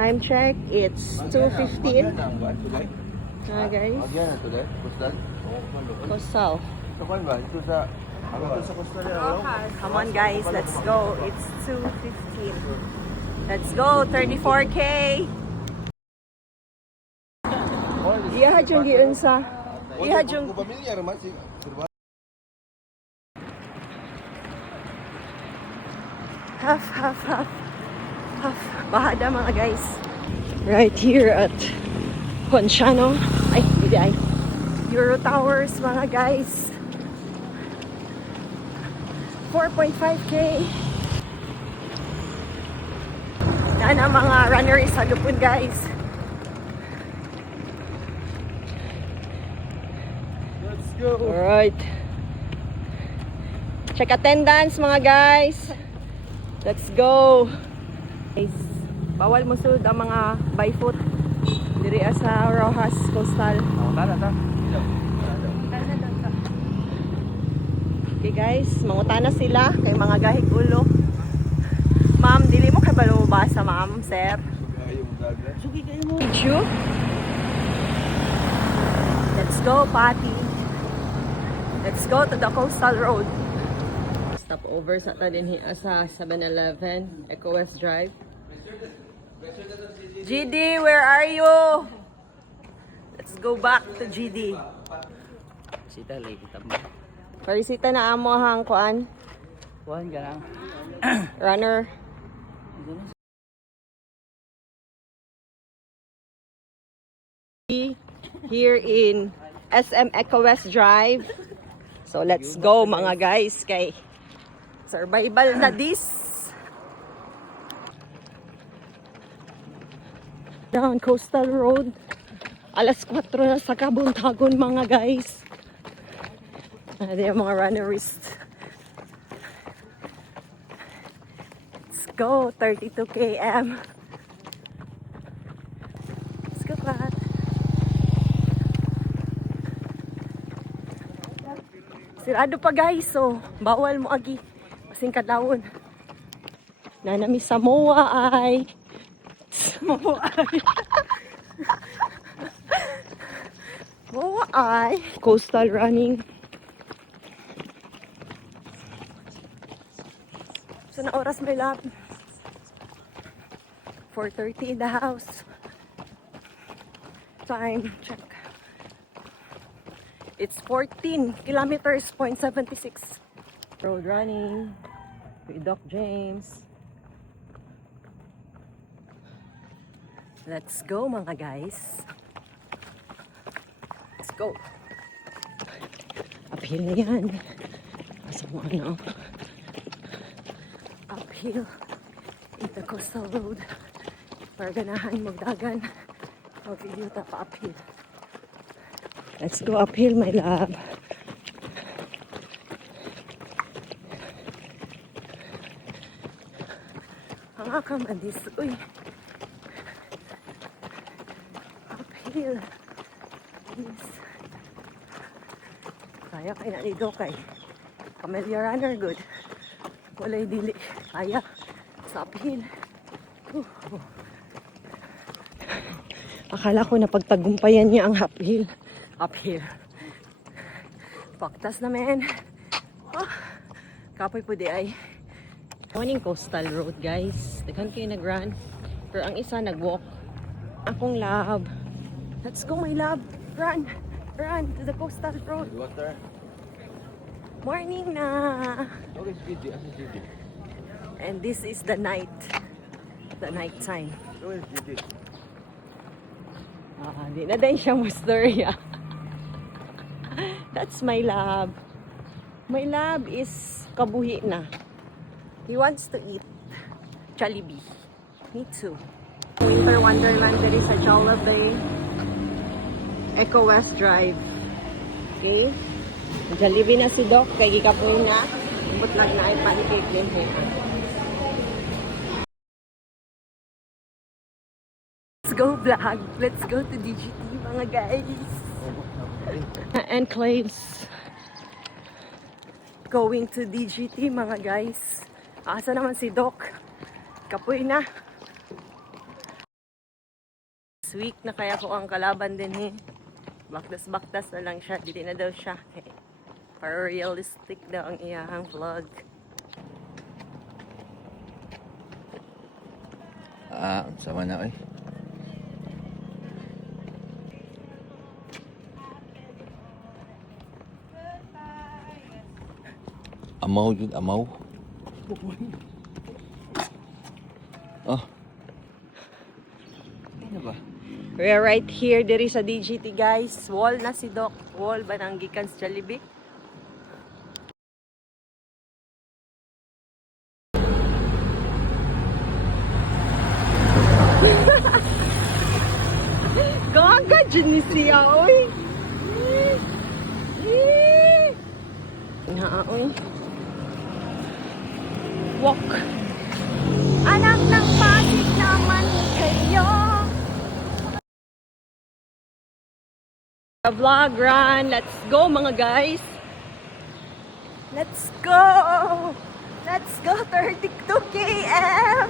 Time check, it's 2:15. Guys. Coastal. Come on guys, let's go. It's 2:15. Let's go, 34K. Iya yung giun sa. Iya yung half. Bahada mga guys. Right here at Ponciano. Ay, Euro Towers mga guys. 4.5K. Na mga runners sa lupon guys. Let's go. Alright. Check attendance mga guys. Let's go. Guys, bawal mo sud ang mga by foot diri sa Rojas Coastal. Okay guys, mangutana sila kay mga gahig ulo. Ma'am, dili mo kay balubasa ma'am, sir. Sugi kayo mo. Video. Let's go, Patty. Let's go to the Coastal Road. Stop over sa din sa 7-Eleven, Eco West Drive. GD, where are you? Let's go back to GD. Sita lagi kita mo. Parisita na amo hang kuan. Kuhan ka lang. Runner. Here in SM Eco West Drive. So let's go mga guys kay survival na this. Down Coastal Road. Alas 4 na sa kabuntagon mga guys. Ada yung mga runners. Let's go 32 km. Let's go Pat. Sirado pa guys, so bawal mo agi kasing kadlawon. Nanami Samoa ay Moa ay coastal running. So na oras may lap. 4:30 in the house. Time check. It's 14 kilometers, 0.76. Road running with Doc James. Let's go mga guys. Let's go. Uphill na yan. Asa mo ano? Uphill in the Coastal Road. Para ganahan magdagan. Mag-video ta pa uphill. Let's go uphill, my love. Hanga ka man this. Uy. Uphill. Yes. Kaya kay na dito kay Camellia Runner good. Walay dili. Kaya sa uphill. Akala ko na pagtagumpayan niya ang uphill. Uphill. Paktas na men. Oh, kapoy po di ay. Morning Coastal Road guys. Daghan kayo nag-run. Pero ang isa nag-walk. Akong love. Let's go my love. Run. Run to the Coastal Road. Water. Morning na. Okay, GD. Asa GD? And this is the night. The night time. Okay, GD. Di na din siya mustorya. That's my love. My love is kabuhi na. He wants to eat Jollibee. Me too. Winter Wonderland there is sa Jollibee. Eco West Drive. Okay? Jollibee na si Doc. Kaya gikapoy na. But lang na ay pancake din. Let's go vlog. Let's go to DGT mga guys. Enclaves. Going to DGT mga guys. Asa naman si Doc? Kapoy na. Next week na kaya ko ang kalaban din eh. Baktas-baktas na lang siya. Dili na daw siya. Okay. Para realistic daw ang iyahang vlog. Sama na eh. Amaw yun, amaw. Oh. Ano ba? We're right here. There is a DGT guys. Wall na si Doc. Wall ba nang gikan sa Jollibee? Gaga dyan ni siya, oy. Nga, oy. Walk. Anak ng Pasig naman kayo. Vlog run. Let's go mga guys. Let's go. Let's go 32 km.